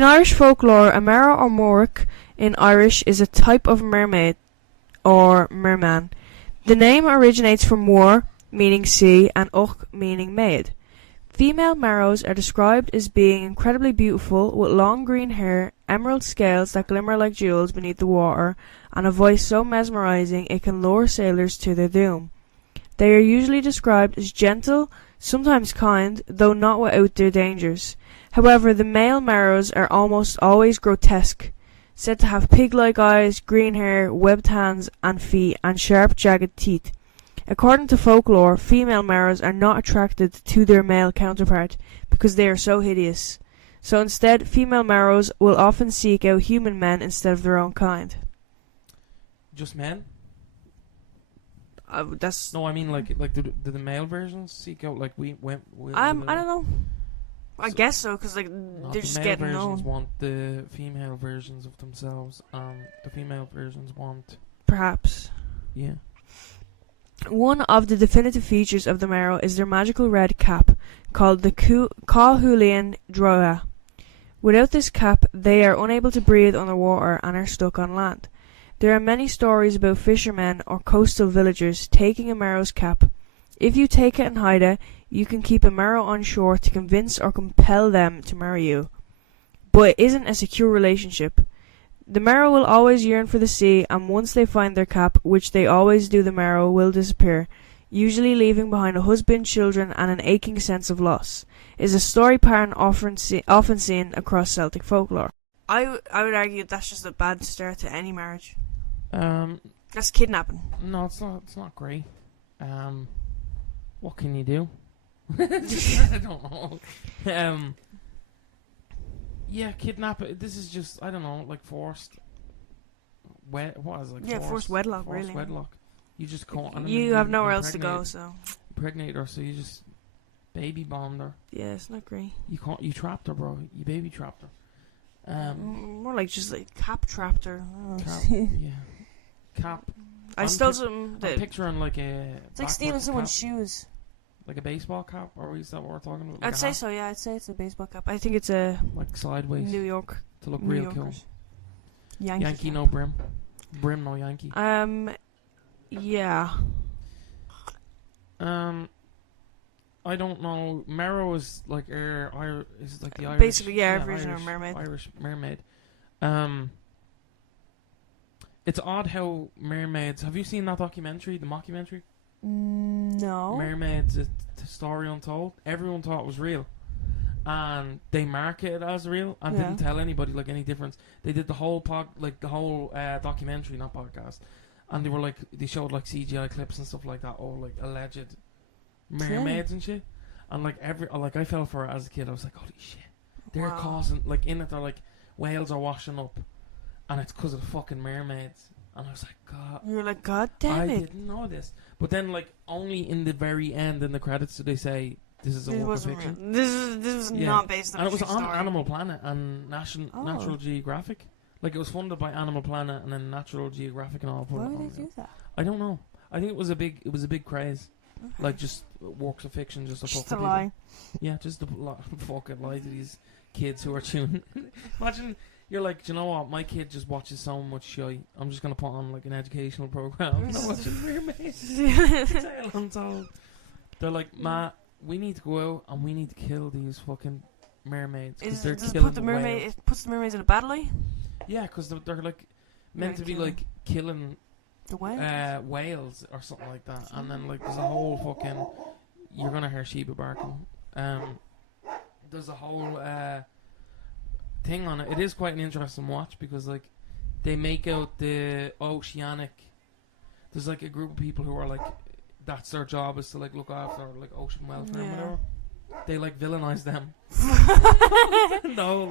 In Irish folklore, a Merrow or Morrick in Irish is a type of mermaid or merman. The name originates from Moor, meaning sea, and Och, meaning maid. Female Merrows are described as being incredibly beautiful, with long green hair, emerald scales that glimmer like jewels beneath the water, and a voice so mesmerizing it can lure sailors to their doom. They are usually described as gentle, sometimes kind, though not without their dangers. However, the male Merrows are almost always grotesque, said to have pig-like eyes, green hair, webbed hands and feet, and sharp, jagged teeth. According to folklore, female Merrows are not attracted to their male counterpart because they are so hideous. So instead, female Merrows will often seek out human men instead of their own kind. Just men? That's No, I mean like do the male versions seek out like we went? I don't know. I guess so, because like they're just getting known. The male versions known. want the female versions of themselves, and the female versions want Perhaps. yeah. One of the definitive features of the Merrow is their magical red cap, called the Cahulian Droa. Without this cap, they are unable to breathe underwater and are stuck on land. There are many stories about fishermen or coastal villagers taking a Merrow's cap. If you take it and hide it, you can keep a Merrow on shore to convince or compel them to marry you. But it isn't a secure relationship. The Merrow will always yearn for the sea, and once they find their cap, which they always do, the Merrow will disappear, usually leaving behind a husband, children, and an aching sense of loss. It is a story pattern often seen across Celtic folklore. I would argue that's just a bad start to any marriage. That's kidnapping. No, it's not. It's not great. What can you do? I don't know. Yeah, kidnap. This is just, I don't know, like forced. What is it, like? Yeah, forced wedlock, really. Forced wedlock. You just can't. And You have nowhere else to go, so. Impregnate her, so you just baby bombed her. Yeah, it's not great. You can't. You trapped her, bro. You baby trapped her. More like just like cap trapped her. Yeah. Cap. I stole some. I'm picturing like a. It's like stealing someone's shoes. Like a baseball cap, or is that what we're talking about? Like I'd say so, yeah. I'd say it's a baseball cap. I think it's a like sideways New York to look New real Yorkers. cool. Yankee cap. No brim, brim no Yankee. Yeah. I don't know. Merrow is like is like the Irish. Basically, yeah, version of mermaid. Irish mermaid. It's odd how mermaids. Have you seen that documentary, the mockumentary? No. Mermaids, a story untold. Everyone thought it was real, and they marketed it as real and didn't tell anybody like any difference. They did the whole documentary, not podcast, and they showed like CGI clips and stuff like that, all like alleged mermaids and shit. And like I fell for it as a kid. I was like, holy shit, they're causing like in it. They're like whales are washing up, and it's because of the fucking mermaids. And I was like, God. You were like, God damn it. I didn't know this. But then, like, only in the very end, in the credits, do they say, this is a work of fiction. Real. This was not based on and it was on story. Animal Planet and Natural Geographic. Like, it was funded by Animal Planet and then Natural Geographic and all. Why would they do that? I don't know. I think it was a big craze. Okay. Like, just works of fiction, just to lie. Yeah, just to fucking lie to these kids who are tuning. Imagine... You're like, do you know what? My kid just watches so much shit. I'm just gonna put on like an educational program. I'm watching mermaids. They're like, Ma, we need to go out and we need to kill these fucking mermaids because they're killing the whales. It puts the mermaids in a battle. Yeah, because they're like meant to be like killing the whales, whales or something like that. And then like there's a whole fucking. You're gonna hear Sheba barking. There's a whole. Thing on it. It is quite an interesting watch because like they make out the oceanic. There's like a group of people who are like that's their job is to like look after like ocean welfare and whatever. They like villainize them. No,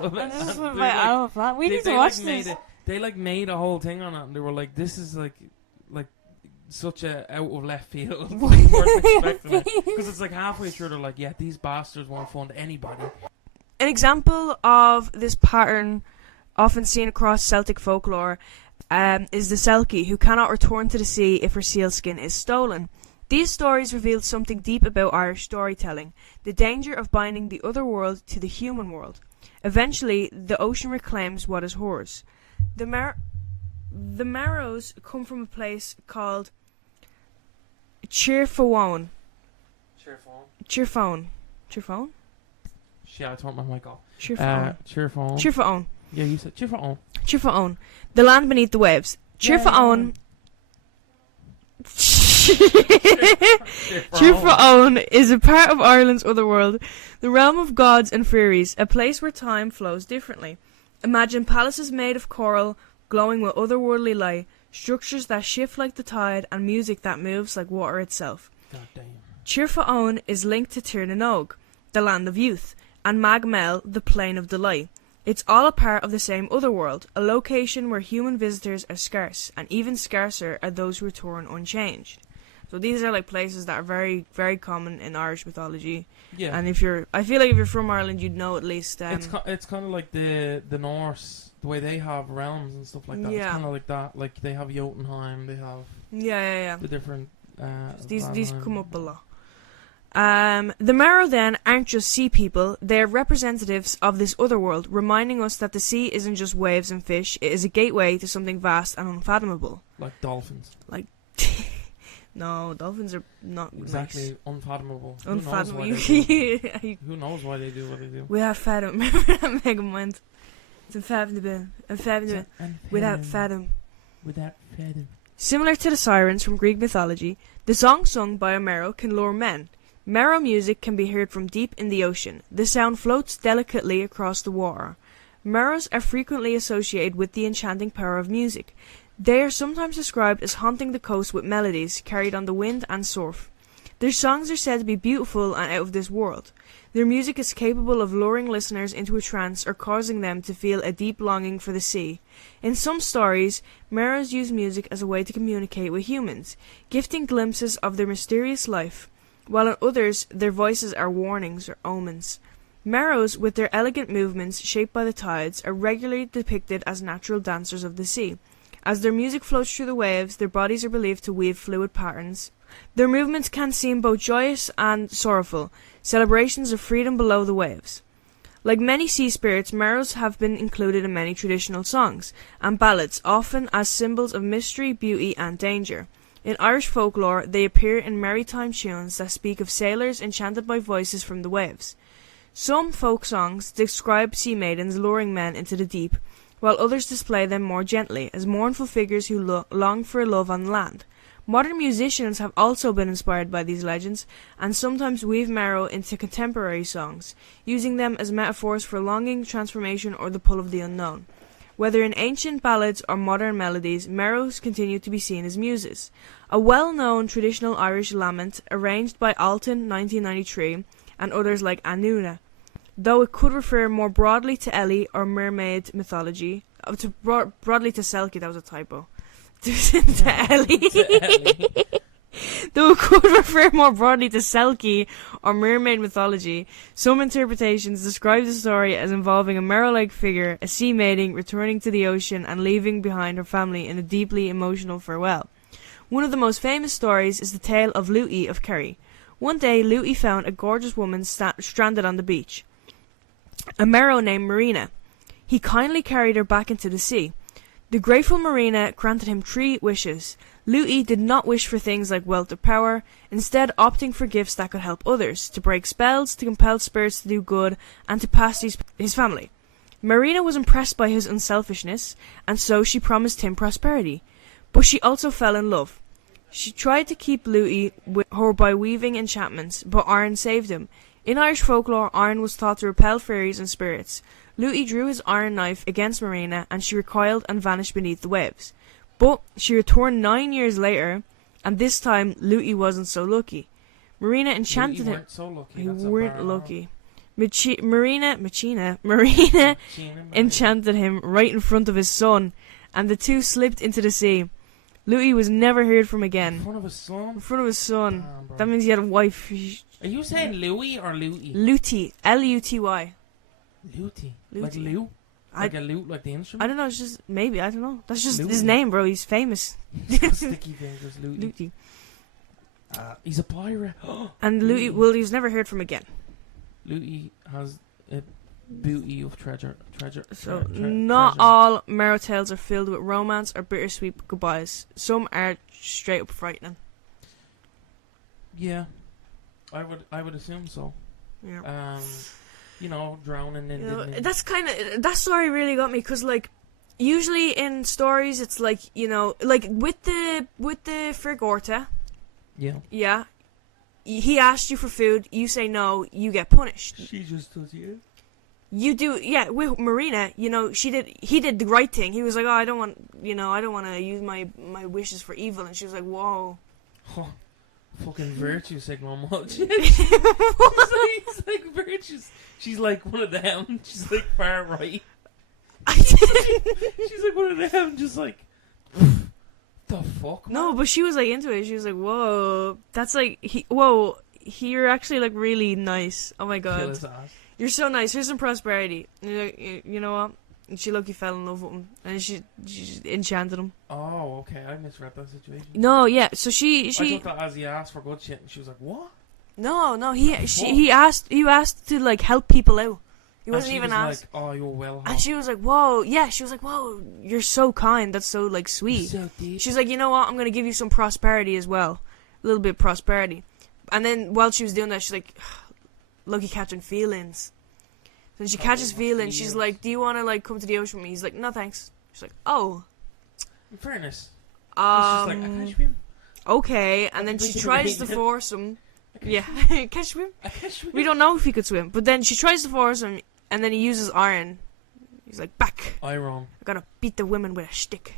we need to watch this. They like made a whole thing on it and they were like, this is like such a out of left field. They weren't expecting it because it's like halfway through they're like, yeah, these bastards won't fund anybody. An example of this pattern, often seen across Celtic folklore, is the Selkie, who cannot return to the sea if her sealskin is stolen. These stories reveal something deep about Irish storytelling, the danger of binding the other world to the human world. Eventually, the ocean reclaims what is hers. The Merrows come from a place called Cheerfawone. Cheerfawone. Yeah, I turned my mic off. Cheerfawone. Cheerfawone. Cheerfawone. Yeah, you said Cheerfawone. Cheerfawone. The land beneath the waves. Cheerfawone. Cheerfawone is a part of Ireland's otherworld, the realm of gods and fairies, a place where time flows differently. Imagine palaces made of coral, glowing with otherworldly light, structures that shift like the tide, and music that moves like water itself. God damn. Cheerfawone is linked to Tirnanog, the land of youth, and Magmel, the plain of delight. It's all a part of the same otherworld, a location where human visitors are scarce, and even scarcer are those who return unchanged. So these are like places that are very, very common in Irish mythology. Yeah. And I feel like if you're from Ireland, you'd know at least. It's kind of like the Norse, the way they have realms and stuff like that. Yeah. It's kind of like that. Like they have Jotunheim, they have the different. These come up a lot. The Merrow then aren't just sea people, they're representatives of this other world, reminding us that the sea isn't just waves and fish, it is a gateway to something vast and unfathomable. Like dolphins. No, dolphins are not exactly nice. Unfathomable. Unfathomable. Who knows why they do what they do? Without fathom. Remember that Megan went? It's unfathomable. Unfathomable. Without fathom. Without fathom. Similar to the sirens from Greek mythology, the song sung by a Merrow can lure men. Merrow music can be heard from deep in the ocean. The sound floats delicately across the water. Merrows are frequently associated with the enchanting power of music. They are sometimes described as haunting the coast with melodies carried on the wind and surf. Their songs are said to be beautiful and out of this world. Their music is capable of luring listeners into a trance or causing them to feel a deep longing for the sea. In some stories, Merrows use music as a way to communicate with humans, gifting glimpses of their mysterious life, while in others, their voices are warnings or omens. Merrows, with their elegant movements shaped by the tides, are regularly depicted as natural dancers of the sea. As their music floats through the waves, their bodies are believed to weave fluid patterns. Their movements can seem both joyous and sorrowful, celebrations of freedom below the waves. Like many sea spirits, Merrows have been included in many traditional songs and ballads, often as symbols of mystery, beauty, and danger. In Irish folklore, they appear in maritime tunes that speak of sailors enchanted by voices from the waves. Some folk songs describe sea maidens luring men into the deep, while others display them more gently, as mournful figures who long for love on land. Modern musicians have also been inspired by these legends, and sometimes weave Merrow into contemporary songs, using them as metaphors for longing, transformation, or the pull of the unknown. Whether in ancient ballads or modern melodies, Merrows continue to be seen as muses. A well-known traditional Irish lament, arranged by Alton 1993, and others like Anuna, though it could refer more broadly to Ellie or Mermaid mythology. Broadly to Selkie, that was a typo. to Ellie. Though it could refer more broadly to Selkie or mermaid mythology, some interpretations describe the story as involving a Merrow-like figure, a sea maiden returning to the ocean and leaving behind her family in a deeply emotional farewell. One of the most famous stories is the tale of Luty of Kerry. One day, Luty found a gorgeous woman stranded on the beach, a Merrow named Marina. He kindly carried her back into the sea. The grateful Marina granted him 3 wishes. Luty did not wish for things like wealth or power, instead opting for gifts that could help others, to break spells, to compel spirits to do good, and to pass his family. Marina was impressed by his unselfishness, and so she promised him prosperity. But she also fell in love. She tried to keep Luty with her by weaving enchantments, but Iron saved him. In Irish folklore, iron was thought to repel fairies and spirits. Luty drew his iron knife against Marina, and she recoiled and vanished beneath the waves. But she returned 9 years later, and this time Luty wasn't so lucky. Marina enchanted him. So lucky. He weren't lucky. Marina enchanted him right in front of his son, and the two slipped into the sea. Luty was never heard from again. In front of his son? In front of his son. Damn, That means he had a wife. Are you saying Louis or Luty? Luty. L-U-T-Y. Luty. Luty. Like lute? Like a lute, like the instrument? I don't know, it's just, maybe, I don't know. That's just Luty. his name, bro, he's famous. Sticky fingers, Luty. Luty. He's a pirate. And Luty, well, he was never heard from again. Luty has a booty of treasure. So not treasure. all Merrow tales are filled with romance or bittersweet goodbyes. Some are straight up frightening. Yeah, I would assume so. Yeah. Drowning in. That's that story really got me because like usually in stories it's like like with the Frigg Orta. Yeah. Yeah. He asked you for food, you say no, you get punished. She just does you. You do, yeah. With Marina, he did the right thing. He was like, oh, I don't want to use my wishes for evil, and she was like, whoa. Huh. Fucking virtue signal much. He's like virtues. She's like one of them. She's like far right. She's like one of them, just like the fuck. Man? No, but she was like into it. She was like, whoa, that's like you're actually like really nice. Oh my god, kill his ass. You're so nice. Here's some prosperity. And you're like, you know what? And she lucky fell in love with him, and she enchanted him. Oh, okay. I misread that situation. No, yeah. So she. I thought that as he asked for good shit, and she was like, "What?" No. He asked to like help people out. He wasn't even asked. Like, "Oh, you're well." And she was like, "Whoa, yeah." She was like, "Whoa, you're so kind. That's so like sweet." So deep. She's like, "You know what? I'm gonna give you some prosperity as well, a little bit of prosperity." And then while she was doing that, she's like, "Lucky catching feelings." Then she catches feelings. She's like, "Do you want to like come to the ocean with me?" He's like, "No, thanks." She's like, "Oh." In fairness, she's like, "I can't swim." Okay, and then she tries to force him. Yeah, can swim? I can't swim. We don't know if he could swim, but then she tries to force him, and then he uses iron. He's like, "Back." Iron. I gotta beat the women with a stick.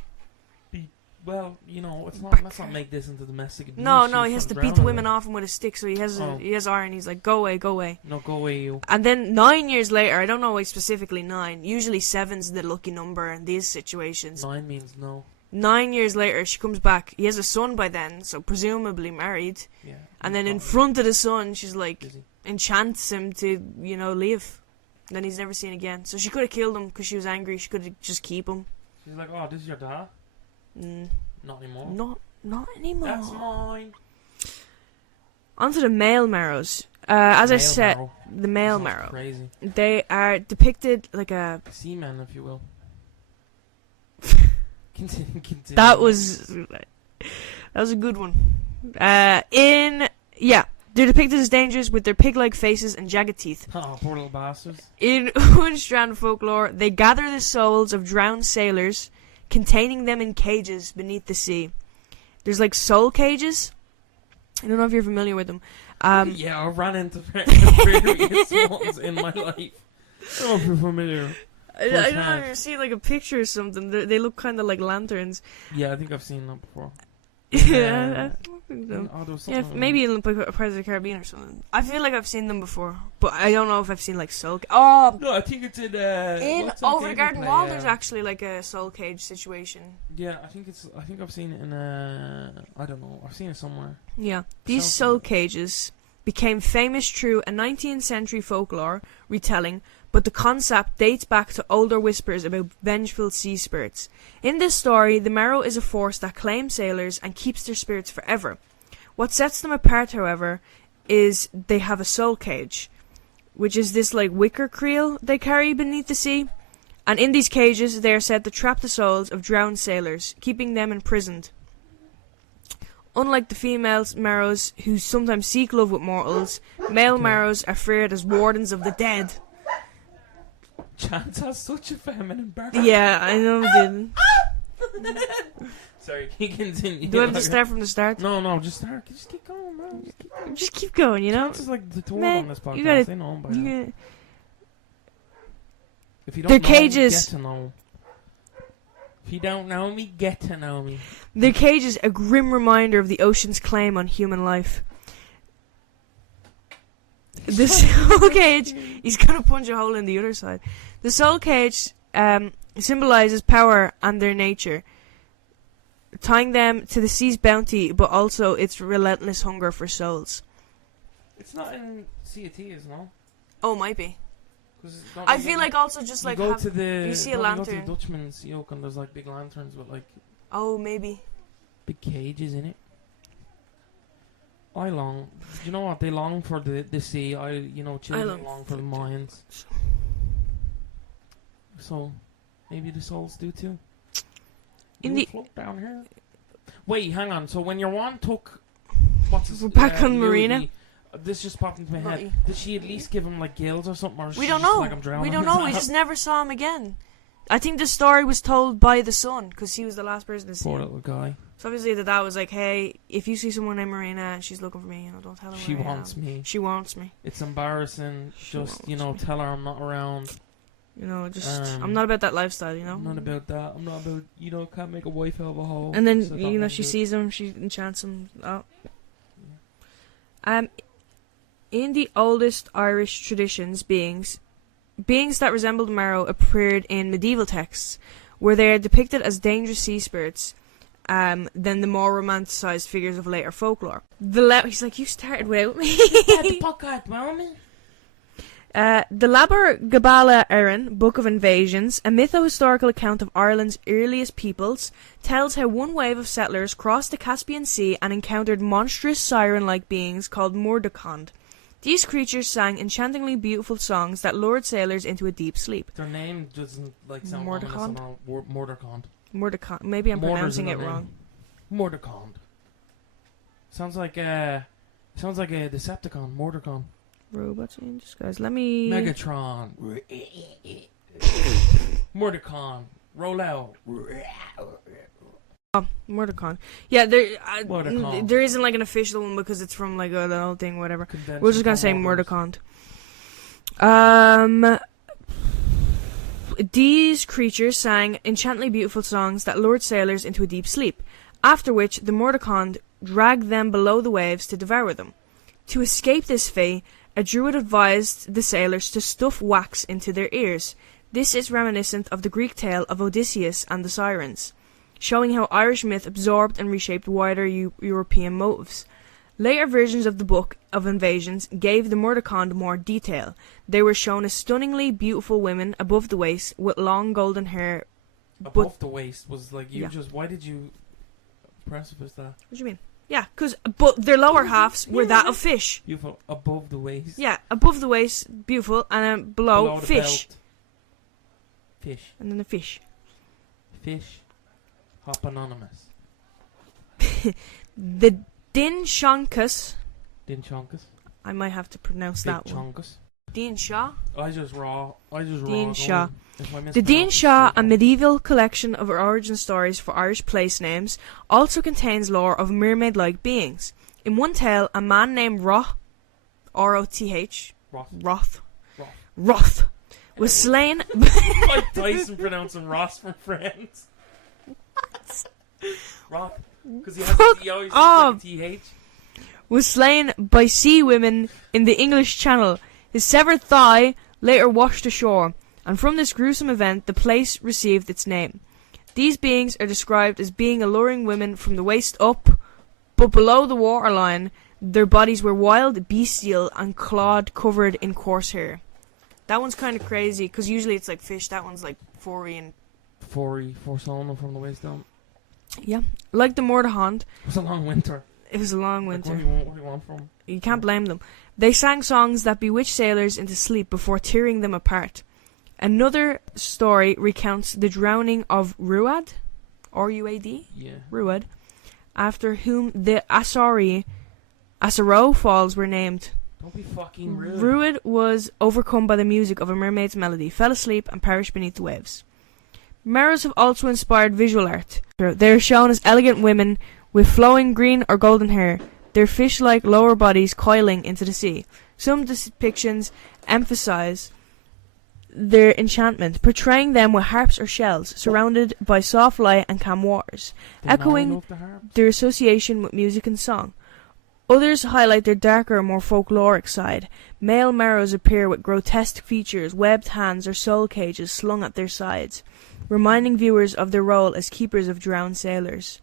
Well, it's not. Back. Let's not make this into domestic abuse. No, he has to beat the women off him with a stick. So he has iron. He's like, "Go away, go away." No, go away, you. And then 9 years later, I don't know why specifically 9. Usually 7's the lucky number in these situations. 9 means no. 9 years later, she comes back. He has a son by then, so presumably married. Yeah. And then in front of the son, she's like, busy. enchants him to, leave. Then he's never seen again. So she could have killed him because she was angry. She could have just keep him. She's like, "Oh, this is your dad." Not anymore. Not anymore. That's mine. Onto the male Merrows. As I said, Merrow. the male Sounds Merrow. Crazy. They are depicted like a Seaman, if you will. Continue. That was a good one. They're depicted as dangerous with their pig-like faces and jagged teeth. Oh, poor little bastards. In Unstrand folklore, they gather the souls of drowned sailors, containing them in cages beneath the sea. There's like soul cages. I don't know if you're familiar with them. Yeah, I ran into various ones in my life. I don't know if you're familiar. I don't know if you see like a picture or something. They look kind of like lanterns. Yeah, I think I've seen them before. Yeah, I don't think so. There was Yeah, maybe in Pirates of the Caribbean or something. I feel like I've seen them before, but I don't know if I've seen like soul. No, I think it's in Over the Garden Wall. There's actually like a soul cage situation. Yeah, I think I've seen it in I don't know. I've seen it somewhere. Yeah, these soul cages became famous through a 19th century folklore retelling, but the concept dates back to older whispers about vengeful sea spirits. In this story, the Merrow is a force that claims sailors and keeps their spirits forever. What sets them apart, however, is they have a soul cage, which is this like wicker creel they carry beneath the sea. And in these cages, they are said to trap the souls of drowned sailors, keeping them imprisoned. Unlike the female Merrows, who sometimes seek love with mortals, male Merrows are feared as wardens of the dead. Chance has such a feminine birth. Yeah, I know, didn't. Sorry, can you continue? Do I have to start from the start? No, just start. Just keep going, bro. Just keep going, Chance is like the tour on this podcast. You gotta, they know him by now. If you don't their know cages. me, get to know. If you don't know me, get to know me. Their cage is a grim reminder of the ocean's claim on human life. The soul cage, he's gonna punch a hole in the other side. The soul cage symbolizes power and their nature, tying them to the sea's bounty, but also its relentless hunger for souls. It's not in Sea of Thieves, no? Oh, might be. I feel like also just like you see a lantern. You go to the Dutchman's yoke and there's like big lanterns with like. Oh, maybe. Big cages in it. I long. You know what? They long for the sea. Children long for the mines. so maybe the souls do too. In You the float down here. Wait, hang on. So when your wand took, We're back on Marina. Louis, this just popped into my head. Right. Did she at least give him like gills or something, or We she don't just know. like I'm drowning? We don't know. We just never saw him again. I think the story was told by the son because he was the last person to see Poor him. little guy. So obviously the dad was like, "Hey, if you see someone named Marina and she's looking for me, don't tell her She where I wants am. me. She wants me. It's embarrassing. She Just wants me. tell her I'm not around. I'm not about that lifestyle, I'm not about that. I'm not about can't make a wife out of a hole. And then So she sees him, she enchants him. Oh. In the oldest Irish traditions, beings that resembled Merrow appeared in medieval texts, where they are depicted as dangerous sea spirits. Than the more romanticized figures of later folklore. He's like, you started without me. the podcast, moment. The Labar Gabala Erin, Book of Invasions, a mytho-historical account of Ireland's earliest peoples, tells how one wave of settlers crossed the Caspian Sea and encountered monstrous siren-like beings called Mordecond. These creatures sang enchantingly beautiful songs that lured sailors into a deep sleep. Their name doesn't sound Mordecond? Mordecond. Mordecond. Maybe I'm pronouncing it wrong. Mordecond. Sounds like a Decepticon. Mordecon. Robots in disguise. Let me... Megatron. Mordecon. Roll out. Oh, Mordecon. Yeah, Mordecon. there isn't like an official one because it's from like the whole thing, whatever. Convention We're just gonna say Mordecon. Mordecon. These creatures sang enchantingly beautiful songs that lured sailors into a deep sleep, after which the Mordecon dragged them below the waves to devour them. To escape this fate, a druid advised the sailors to stuff wax into their ears. This is reminiscent of the Greek tale of Odysseus and the Sirens, showing how Irish myth absorbed and reshaped wider European motifs. Later versions of the Book of Invasions gave the Mordecon more detail. They were shown as stunningly beautiful women above the waist with long golden hair. Above the waist was like Yeah. Why did you precipice that? What do you mean? Yeah, but their lower halves were that of fish. Beautiful. Above the waist. Yeah, above the waist, beautiful, and then below the fish. belt. Fish. And then the fish. Fish. Hop anonymous. The Dinshonkus. Dinchonkus. I might have to pronounce Big that one. chonkus. Dean Shaw. I just raw. Dean Shaw. The The Dean Shaw, a medieval collection of origin stories for Irish place names, also contains lore of mermaid-like beings. In one tale, a man named Roth, R-O-T-H, Roth, was slain... Mike Tyson pronouncing Ross from Friends. Roth. Because he always off. says TH. was slain by sea women in the English Channel. His severed thigh later washed ashore, and from this gruesome event the place received its name. These beings are described as being alluring women from the waist up, but below the waterline their bodies were wild, bestial, and clawed, covered in coarse hair. That one's kind of crazy, because usually it's like fish. That one's like furry and... Four-solo from the waist down. Yeah. Like the Mordecon, It was a long winter. it was a long Like, winter. what do you want from? You can't blame them. They sang songs that bewitched sailors into sleep before tearing them apart. Another story recounts the drowning of Ruad, R-U-A-D, Yeah. Ruad, after whom the Asaro Falls were named. Don't be fucking rude. Ruad was overcome by the music of a mermaid's melody, fell asleep, and perished beneath the waves. Merrows have also inspired visual art. They are shown as elegant women with flowing green or golden hair, their fish-like lower bodies coiling into the sea. Some depictions emphasize their enchantment, portraying them with harps or shells, surrounded by soft light and calm waters, echoing their association with music and song. Others highlight their darker, more folkloric side. Male Merrows appear with grotesque features, webbed hands or soul cages slung at their sides, reminding viewers of their role as keepers of drowned sailors.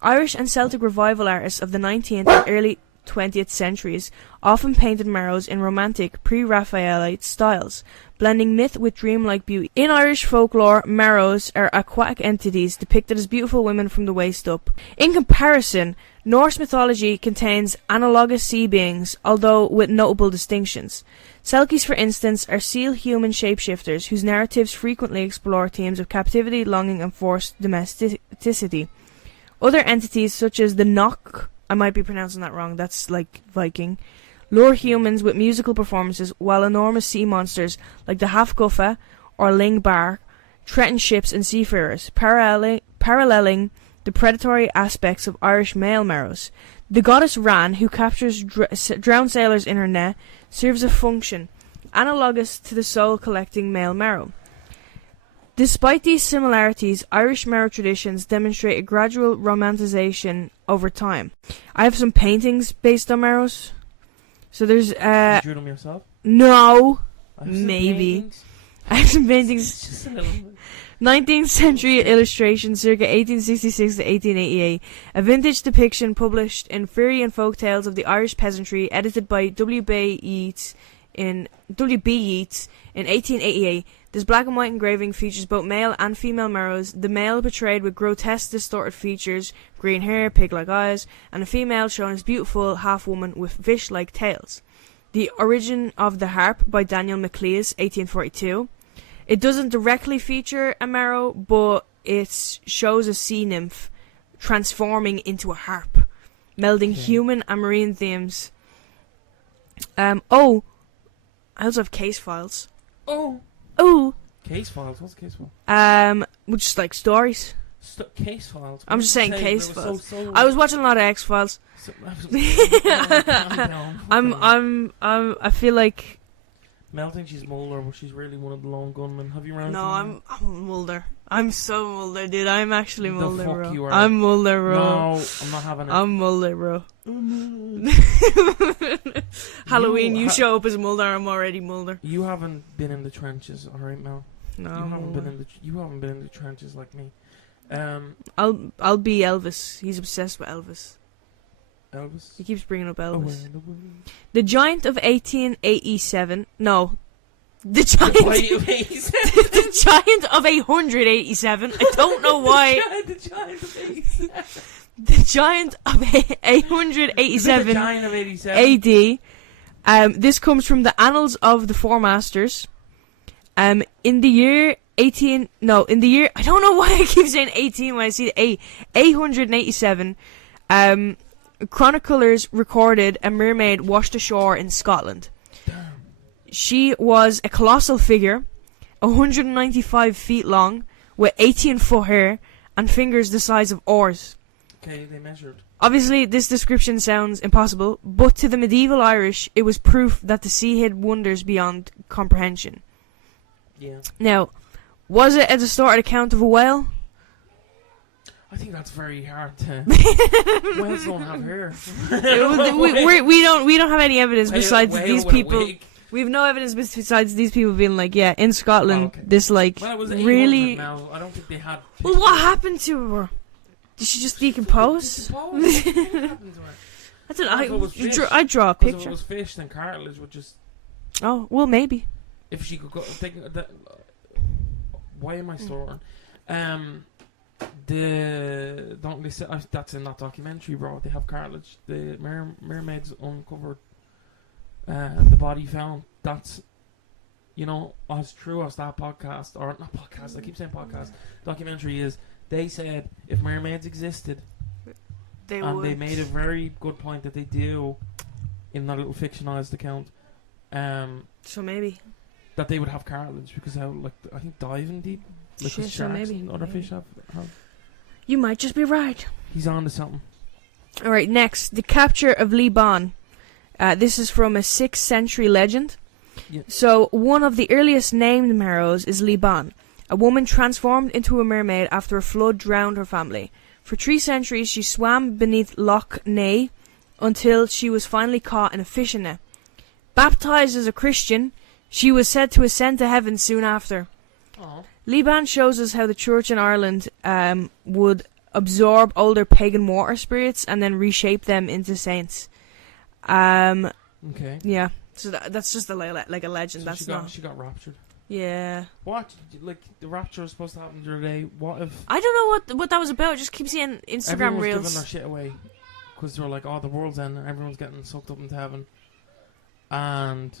Irish and Celtic revival artists of the 19th and early 20th centuries often painted Merrows in romantic, pre-Raphaelite styles, blending myth with dreamlike beauty. In Irish folklore, Merrows are aquatic entities depicted as beautiful women from the waist up. In comparison, Norse mythology contains analogous sea beings, although with notable distinctions. Selkies, for instance, are seal-human shapeshifters whose narratives frequently explore themes of captivity, longing, and forced domesticity. Other entities, such as the Knock, I might be pronouncing that wrong, that's like Viking, lure humans with musical performances, while enormous sea monsters, like the Hafguffa or Ling Bar, threaten ships and seafarers, paralleling the predatory aspects of Irish male Merrows. The goddess Ran, who captures drowned sailors in her net, serves a function analogous to the soul-collecting male Merrow. Despite these similarities, Irish Merrow traditions demonstrate a gradual romanticization over time. I have some paintings based on Merrows. So there's Did you drew them yourself? no, I have some maybe. paintings. I have some paintings. It's just a little bit. 19th century illustration, circa 1866 to 1888. A vintage depiction published in Fairy and Folk Tales of the Irish Peasantry, edited by W.B. Yeats in 1888. This black and white engraving features both male and female Merrows, the male portrayed with grotesque distorted features, green hair, pig-like eyes, and the female shown as beautiful half-woman with fish-like tails. The Origin of the Harp by Daniel Maclise, 1842. It doesn't directly feature a Merrow, but it shows a sea nymph transforming into a harp, melding human and marine themes. I also have case files. Oh! Oh! Case files? What's a case file? Which is like stories. Case files? I'm just saying case They were files. so I was watching a lot of X Files. I feel like. Mel thinks she's Mulder, but she's really one of the lone gunmen. Have you ran? No, I'm Mulder. I'm so Mulder, dude. I'm actually The Mulder, fuck bro. you are. I'm Mulder, bro. No, I'm not having it. I'm Mulder, bro. Halloween, you show up as Mulder. I'm already Mulder. You haven't been in the trenches, all right, Mel. No, You haven't been in the trenches like me. I'll be Elvis. He's obsessed with Elvis. Elvis. He keeps bringing up Elvis. Oh, well. The Giant of 1887. No. The Giant. The Giant of 887. I don't know why. The Giant of 87. The Giant of 887. The Giant of 87. AD. This comes from the Annals of the Four Masters. In the year I don't know why I keep saying 18 when I see the 887. Chroniclers recorded a mermaid washed ashore in Scotland. Damn. She was a colossal figure, 195 feet long, with 18-foot hair and fingers the size of oars. Okay, they measured. Obviously, this description sounds impossible, but to the medieval Irish, it was proof that the sea hid wonders beyond comprehension. Yeah. Now, was it a distorted account of a whale? I think that's very hard to. Whales don't have hair. we don't have any evidence besides these people. Wig. We have no evidence besides these people being like, yeah, in Scotland, okay. this like Well, it was really. now. I don't think they had. Well, what happened to her? Did she just decompose? What happened to her? I don't know. If it was fish. I draw a If it picture. was fish, then cartilage would just. Oh well, maybe. If she could go, why am I storing? Don't they say that's in that documentary, bro? They have cartilage. The mermaids uncovered the body found. That's as true as that podcast or not podcast. I keep saying podcast. Documentary is. They said if mermaids existed, they made a very good point that they do in that little fictionalized account. So maybe that they would have cartilage because how I think diving deep, like Shit, so sharks maybe. and other fish have. You might just be right. He's on to something. Alright, next. The capture of Liban. This is from a 6th century legend. Yeah. So, one of the earliest named Merrows is Liban, a woman transformed into a mermaid after a flood drowned her family. For 3 centuries, she swam beneath Loch Ness until she was finally caught in a fishing net. Baptized as a Christian, she was said to ascend to heaven soon after. Aww. Liban shows us how the church in Ireland would absorb older pagan water spirits and then reshape them into saints. Okay. Yeah. So that's just a like a legend. So That's she got raptured. Yeah. What? Like the rapture was supposed to happen the other day. What if? I don't know what that was about. I just keep seeing Instagram everyone was reels. giving their shit away because they were like, "Oh, the world's ending. Everyone's getting sucked up into heaven," and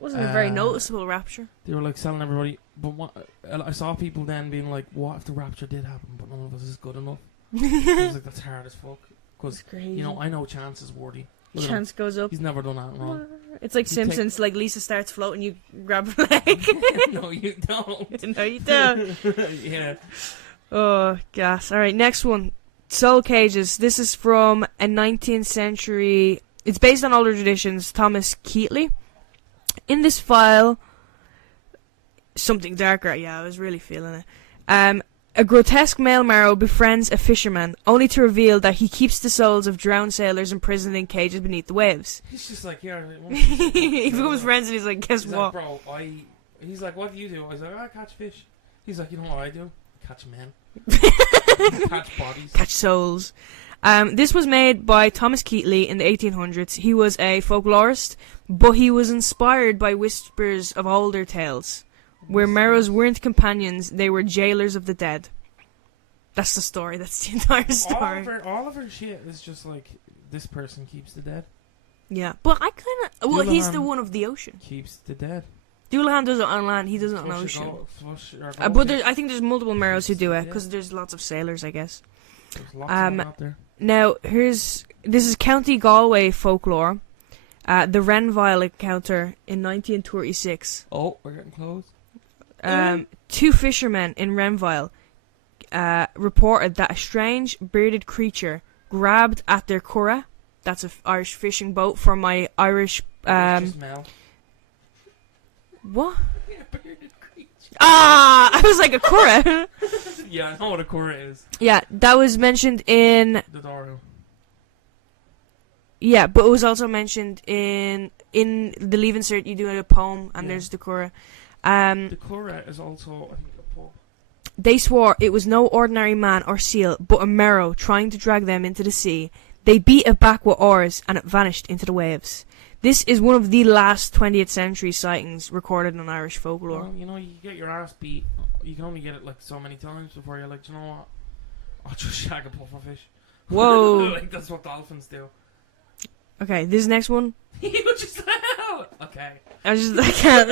It wasn't a very noticeable rapture. they were like selling everybody. But I saw people then being like, "What if the rapture did happen, but none of us is good enough?" I was like, "That's hard as fuck." Because I know Chance is worthy. Chance goes up. He's never done that wrong. It's like Simpsons. Like Lisa starts floating, you grab her leg. No, you don't. No, you don't. Yeah. Oh, gas. All right, next one. Soul cages. This is from a 19th century. It's based on older traditions. Thomas Keatley. In this file, something darker. Yeah, I was really feeling it. A grotesque male Merrow befriends a fisherman, only to reveal that he keeps the souls of drowned sailors imprisoned in cages beneath the waves. He's just like, yeah. He becomes friends and he's like, guess he's what? Like, bro, he's like, what do you do? I was like, I catch fish. He's like, you know what I do? Catch men. Catch bodies. Catch souls. This was made by Thomas Keatley in the 1800s. He was a folklorist, but he was inspired by whispers of older tales. Where Merrows weren't companions, they were jailers of the dead. That's the story. That's the entire story. All of her shit is just like, this person keeps the dead. Yeah. But I kind of... Well, he's the one of the ocean. Keeps the dead. Doulahan does it on land. He does it on ocean. But I think there's multiple Merrows who do it, because there's lots of sailors, I guess. There's lots of them out there. Now, this is County Galway folklore. The Renville encounter in 1936. Oh, we're getting close. Two fishermen in Renville reported that a strange bearded creature grabbed at their curragh. That's an Irish fishing boat for my Irish. Smell. What? Yeah, bearded creature. I was like a curragh. Yeah, I know what a curragh is. Yeah, that was mentioned in The Doro. Yeah, but it was also mentioned in the Leave Insert. You do a poem, and there's the curragh. The curragh is also, I think, a pub. They swore it was no ordinary man or seal, but a Merrow trying to drag them into the sea. They beat it back with oars, and it vanished into the waves. This is one of the last 20th century sightings recorded in Irish folklore. Well, you get your ass beat. You can only get it like so many times before you're like, you know what? I'll just shag a pufferfish. Whoa! Like that's what dolphins do. Okay, this next one. You just okay. I can't.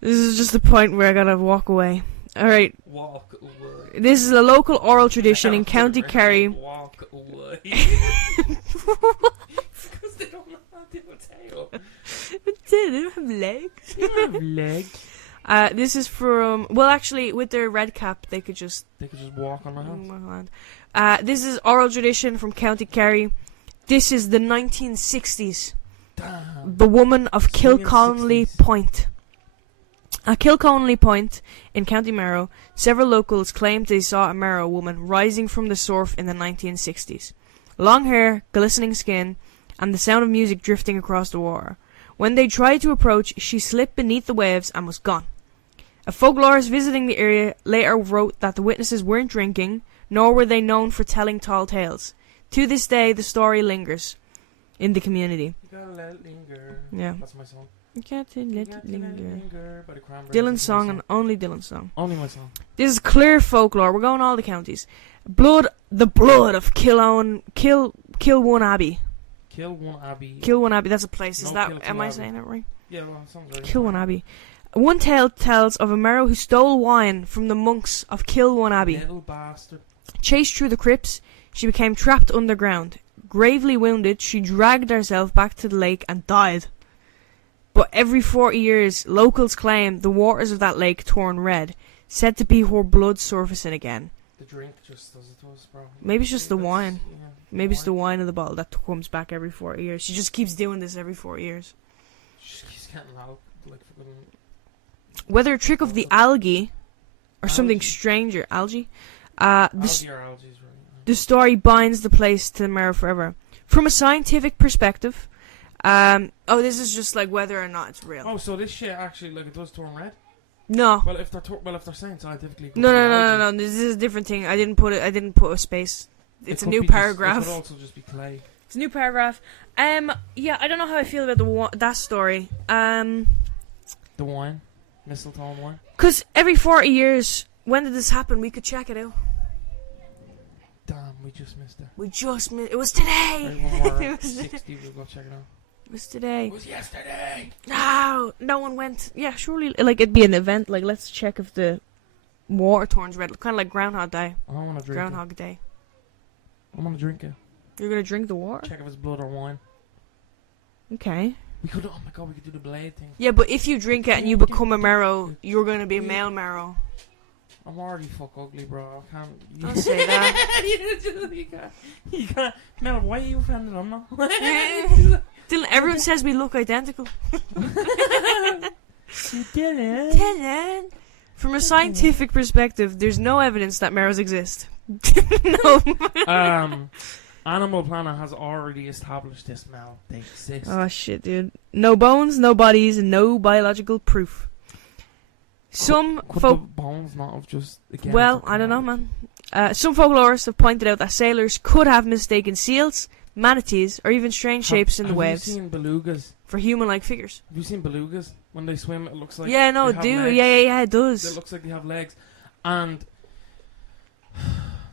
This is just the point where I gotta walk away. Alright. Walk away. This is a local oral tradition in County Kerry. Walk away. Because they don't know how to do a tail. They don't have legs. They don't have legs. This is from... Well, actually, with their red cap, they could just walk on their hands. This is oral tradition from County Kerry. This is the 1960s. Damn. The woman of Kilconnelly Point. At Kilconnelly Point in County Merrow, several locals claimed they saw a Merrow woman rising from the surf in the 1960s. Long hair, glistening skin, and the sound of music drifting across the water. When they tried to approach, she slipped beneath the waves and was gone. A folklorist visiting the area later wrote that the witnesses weren't drinking, nor were they known for telling tall tales. To this day, the story lingers in the community. You gotta let it linger. Yeah. That's my song. You got to let it linger. By the Cranberries. Dylan's song and only Dylan's song. Only my song. This is clear folklore. We're going all the counties. The blood of Kilone Abbey. Kilone Abbey. That's a place. Is that? Am I saying it right? Yeah, well, it sounds right. Kilone Abbey. One tale tells of a Merrow who stole wine from the monks of Kilone Abbey. Little bastard. Chased through the crypts, she became trapped underground. Gravely wounded, she dragged herself back to the lake and died. But every 40 years, locals claim the waters of that lake turn red, said to be her blood surfacing again. The drink just does it to us, bro. Maybe it's just the wine. Yeah, Maybe it's the wine in the bottle that comes back every 40 years. She just keeps doing this every 4 years. She keeps getting out, like, fucking... Whether a trick of the algae or something stranger, algae. The story binds the place to the Merrow forever. From a scientific perspective, this is just like whether or not it's real. Oh, so this shit actually, like, it does turn red? No. Well, if they're saying scientifically. No. This is a different thing. I didn't put a space It's It a new could be paragraph. It could also just be clay. It's a new paragraph. Yeah, I don't know how I feel about that story. The wine, mistletoe and wine. Because every 40 years, when did this happen? We could check it out. Damn, we just missed it. It was today. Right, when we're It was 60, we'll go check it out. It was today. It was yesterday. No one went. Yeah, surely, like, it'd be an event. Like, let's check if the water turns red. Kind of like Groundhog Day. I want to drink Groundhog Day. it. I want to drink it. You're gonna drink the water? Check if it's blood or wine. Okay. We could. Oh my god, we could do the blade thing. Yeah, but if you drink it and you become a Merrow, you're gonna be a male Merrow. I'm already fuck ugly, bro. I can't. Don't say that. You can't. Mel, why are you offended? I'm not. Dylan, everyone says we look identical. Dylan. From a scientific perspective, there's no evidence that Merrows exist. No. Animal Planet has already established this, Mel. They exist. Oh shit, dude. No bones, no bodies, and no biological proof. Could the bones not have just again? Well, I don't know, man. Some folklorists have pointed out that sailors could have mistaken seals, manatees, or even strange shapes in the waves. Have you seen belugas? For human-like figures. Have you seen belugas? When they swim, it looks like Yeah, no, they it have do. legs. Yeah, it does. It looks like they have legs, and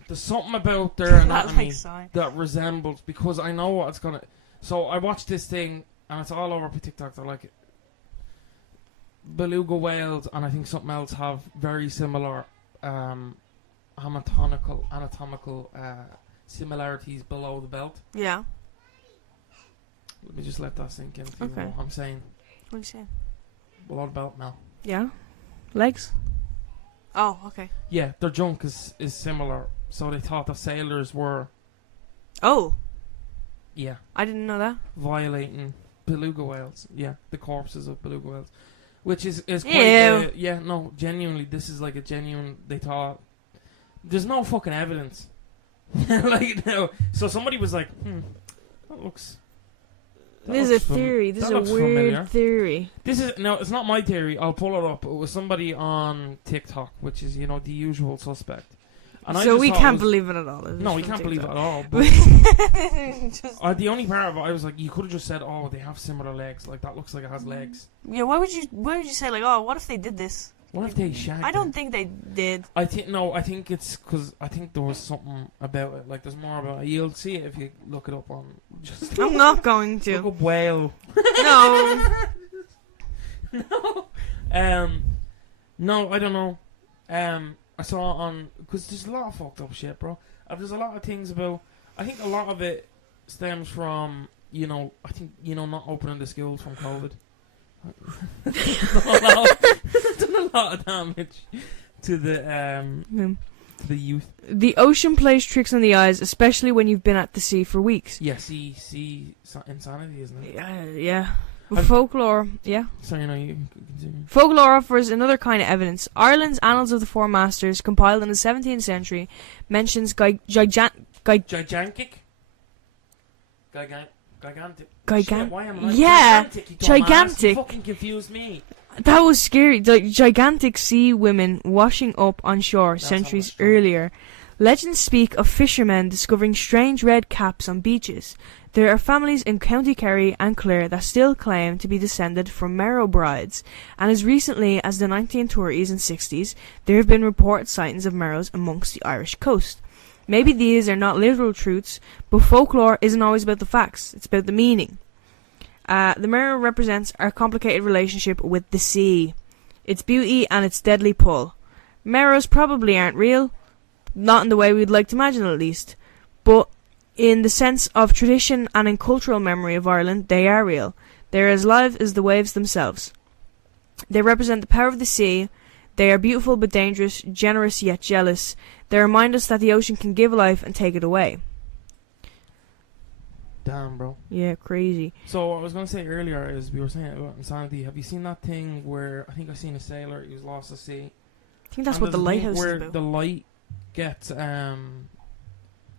there's something about their anatomy that resembles, because I know what it's gonna. So I watched this thing, and it's all over TikTok. They're like, beluga whales, and I think something else have very similar anatomical similarities below the belt. Yeah. Let me just let that sink in. If you Okay. know what I'm saying. What are you saying? Below the belt now. Yeah. Legs? Oh, okay. Yeah, their junk is similar. So they thought the sailors were, Oh, yeah, I didn't know that. violating beluga whales. Yeah, the corpses of beluga whales. Which is quite... Ew. yeah, no, genuinely, this is like a genuine... They thought... There's no fucking evidence. Like, no. So somebody was like, that looks... This is a theory. This is a weird theory. This is... No, it's not my theory. I'll pull it up. It was somebody on TikTok, which is, the usual suspect. And So we can't believe it at all. No, we can't believe it at all. But the only part of it, I was like, you could have just said, "Oh, they have similar legs. Like that looks like it has legs." Yeah, why would you say like, "Oh, what if they did this?" What if they shagged? I don't think they did. I think it's because I think there was something about it. Like there's more about it. You'll see it if you look it up on. Just I'm not going to. look up whale. No. No. No, I don't know. I saw on because there's a lot of fucked up shit, bro. There's a lot of things about. I think a lot of it stems from I think not opening the schools from COVID. Done a lot of damage to the youth. The ocean plays tricks on the eyes, especially when you've been at the sea for weeks. Yeah, see, insanity, isn't it? Yeah. But folklore, yeah. So you can continue. Folklore offers another kind of evidence. Ireland's Annals of the Four Masters, compiled in the 17th century, mentions gigantic. Shit, why am I gigantic. You fucking confused me. That was scary. Like gigantic sea women washing up on shore That's centuries how much earlier. Legends speak of fishermen discovering strange red caps on beaches. There are families in County Kerry and Clare that still claim to be descended from Merrow brides, and as recently as the 1930s and 60s, there have been reported sightings of Merrows amongst the Irish coast. Maybe these are not literal truths, but folklore isn't always about the facts, it's about the meaning. The Merrow represents our complicated relationship with the sea, its beauty and its deadly pull. Merrows probably aren't real, not in the way we'd like to imagine at least, but in the sense of tradition and in cultural memory of Ireland, they are real. They are as live as the waves themselves. They represent the power of the sea. They are beautiful but dangerous, generous yet jealous. They remind us that the ocean can give life and take it away. Damn, bro. Yeah, crazy. So what I was going to say earlier is we were saying about insanity. Have you seen that thing where I think I've seen a sailor, he was lost at sea? I think that's what the lighthouse is where about. the light gets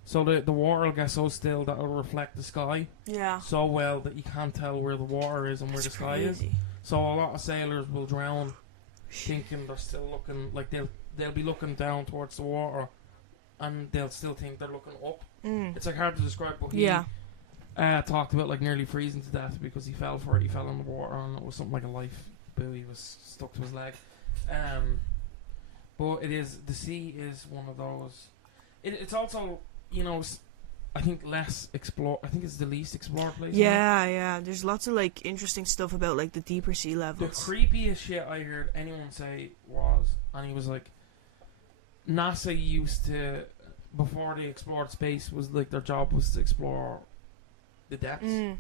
so the water will get so still that it'll reflect the sky so well that you can't tell where the water is and where the sky is. So a lot of sailors will drown thinking they're still looking, like they'll be looking down towards the water and they'll still think they're looking up. Mm. It's like hard to describe, but he talked about like nearly freezing to death because he fell for it. He fell in the water, and it was something like a life buoy was stuck to his leg. But the sea is one of those. It's also, I think less explored. I think it's the least explored place. Yeah. There's lots of like interesting stuff about like the deeper sea The levels. creepiest shit I heard anyone say was, and he was like, NASA used to, before they explored space, was like their job was to explore the depths.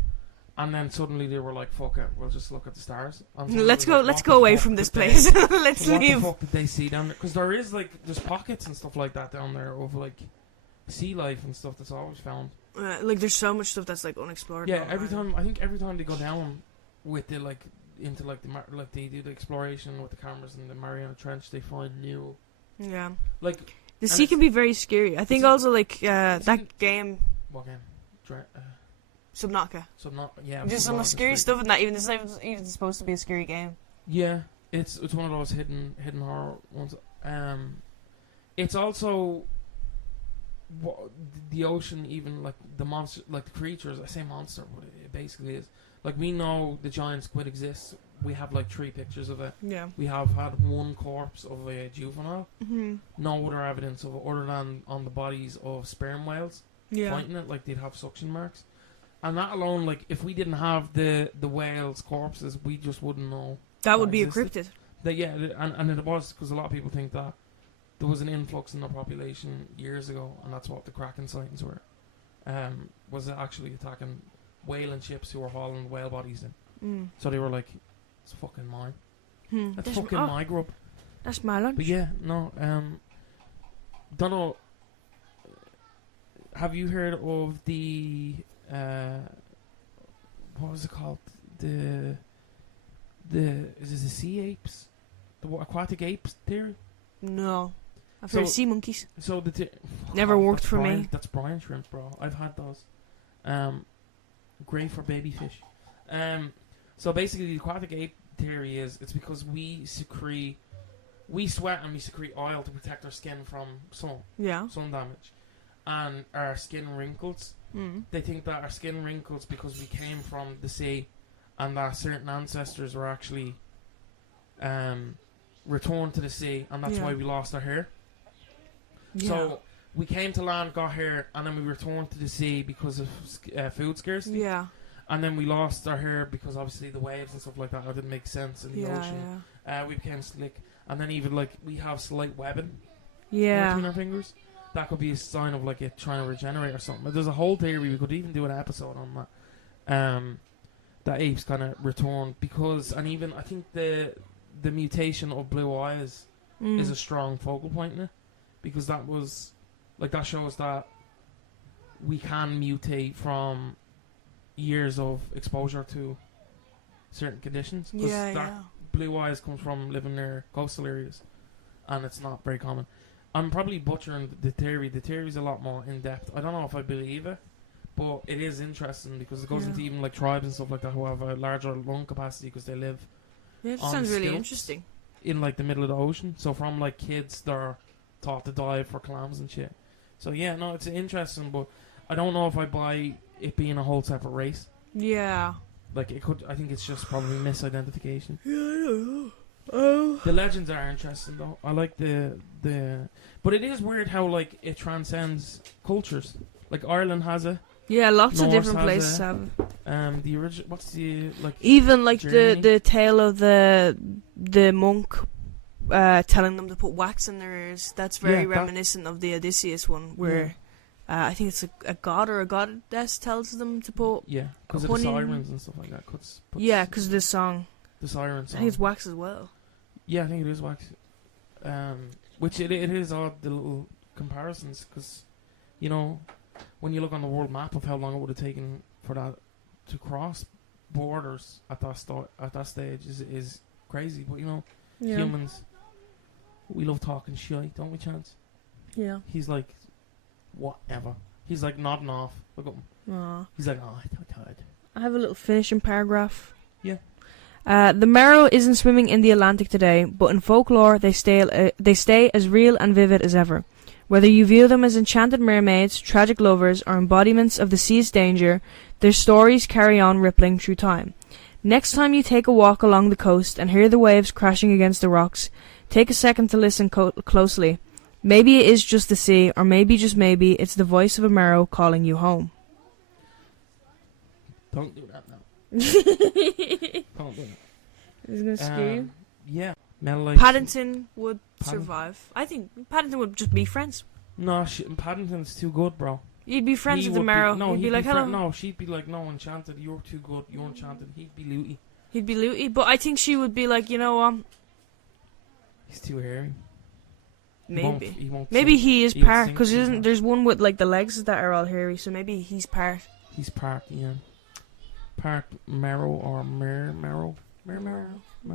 And then suddenly they were like, "Fuck it, we'll just look at the stars." Let's go away from this place. Let's leave. What the fuck did they see down there? Because there's pockets and stuff like that down there of like sea life and stuff that's always found. Like there's so much stuff that's like unexplored. Yeah, every time they go down with the like into like they do the exploration with the cameras in the Mariana Trench, they find new. Yeah. Like the sea can be very scary. I think also like that game. What game? Subnautica. Yeah. There's some scary stuff in that. Even it's not even supposed to be a scary game. Yeah, it's one of those hidden horror ones. It's also the ocean, even like the monster, like the creatures. I say monster, but it basically is. Like we know the giant squid exists. We have like 3 pictures of it. Yeah. We have had 1 corpse of a juvenile. Mm-hmm. No other evidence of it other than on the bodies of sperm whales. Yeah. Fighting it, like they'd have suction marks. And that alone, like, if we didn't have the whales' corpses, we just wouldn't know. That would be existed. encrypted. And it was, because a lot of people think that there was an influx in the population years ago, and that's what the Kraken sightings were. Was it actually attacking whaling ships who were hauling whale bodies in. So they were like, it's fucking mine. That's fucking my grub. That's my lunch. But yeah, no, don't know. Have you heard of the... what was it called? Is it the sea apes? The aquatic apes theory? No. I've heard of sea monkeys. So never worked for me. That's brine shrimp, bro. I've had those. Great for baby fish. So basically the aquatic ape theory is it's because we sweat and we secrete oil to protect our skin from sun damage. And our skin wrinkles. They think that our skin wrinkles because we came from the sea, and that certain ancestors were actually returned to the sea, and that's why we lost our hair. So we came to land, got hair, and then we returned to the sea because of food scarcity. Yeah. And then we lost our hair because obviously the waves and stuff like that didn't make sense in the ocean. We became slick, and then even like we have slight webbing between our fingers. That could be a sign of like it trying to regenerate or something. But there's a whole theory. We could even do an episode on that. That apes kind of return because, and even I think the mutation of blue eyes is a strong focal point in it, because that was like that shows that we can mutate from years of exposure to certain conditions. Blue eyes comes from living near coastal areas, and it's not very common. I'm probably butchering the theory. The theory's a lot more in depth. I don't know if I believe it, but it is interesting because it goes into even like tribes and stuff like that who have a larger lung capacity because they live. Yeah, it sounds really interesting. In like the middle of the ocean, so from like kids they're taught to dive for clams and shit. So yeah, no, it's interesting, but I don't know if I buy it being a whole separate race. Yeah. Like it could. I think it's just probably misidentification. Yeah, I don't know. The legends are interesting though. I like the but it is weird how like it transcends cultures. Like Ireland has it. Yeah, lots of different places have it. The original. What's the like? Even like the tale of the monk telling them to put wax in their ears. That's very reminiscent of the Odysseus one, where I think it's a god or a goddess tells them to put. Yeah, because of the sirens and stuff like that. Because of this song. The siren song. I think it's wax as well. Yeah, I think it is wax. Which it is odd, the little comparisons, because, you know, when you look on the world map of how long it would have taken for that to cross borders at that stage is crazy. But, you know, humans, we love talking shit, don't we, Chance? Yeah. He's like, whatever. He's like nodding off. Look at him. Aww. He's like, oh, I'm tired. I have a little finishing paragraph. Yeah. The Merrow isn't swimming in the Atlantic today, but in folklore they stay as real and vivid as ever. Whether you view them as enchanted mermaids, tragic lovers, or embodiments of the sea's danger, their stories carry on rippling through time. Next time you take a walk along the coast and hear the waves crashing against the rocks, take a second to listen closely. Maybe it is just the sea, or maybe, just maybe, it's the voice of a Merrow calling you home. Don't do that now. Don't do that. Is it going to scare you? Yeah. Metal Paddington would survive. I think Paddington would just be friends. No, Paddington's too good, bro. You'd be friends with the Merrow. He'd be like, hello. No, she'd be like, no, Enchanted, you're too good, you're Enchanted. He'd be Looty. He'd be Looty, but I think she would be like, you know what? He's too hairy. Maybe. He won't maybe sing. he is He'll part, sing because sometimes. there's one with like the legs that are all hairy, so maybe he's part. He's part, yeah. Part Merrow or Merrow.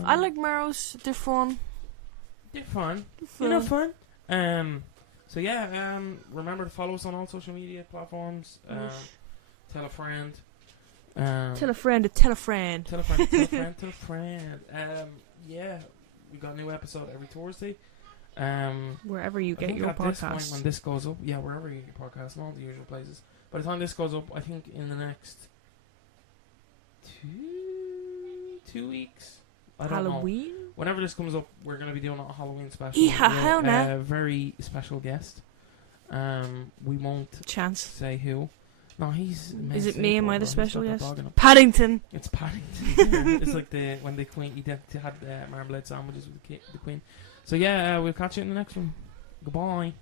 I like Merrows. They're fun. They're fun. You know, fun. So yeah, remember to follow us on all social media platforms. Tell a friend. Tell a friend to tell a friend. Tell a friend, tell a friend, tell a friend. Yeah, we got a new episode every Thursday. Wherever you get your at this point podcasts. when this goes up, yeah, wherever you get your podcast, in all the usual places. By the time this goes up, I think in the next 2 weeks. I don't know. Halloween? Whenever this comes up, we're going to be doing a Halloween special. Yeah, with hell no. a very special guest. We won't Chance. say who. No, he's. Is it me? Am I the special guest? guest? Paddington. It's Paddington. It's like when the Queen had marmalade sandwiches with the Queen. So yeah, we'll catch you in the next one. Goodbye.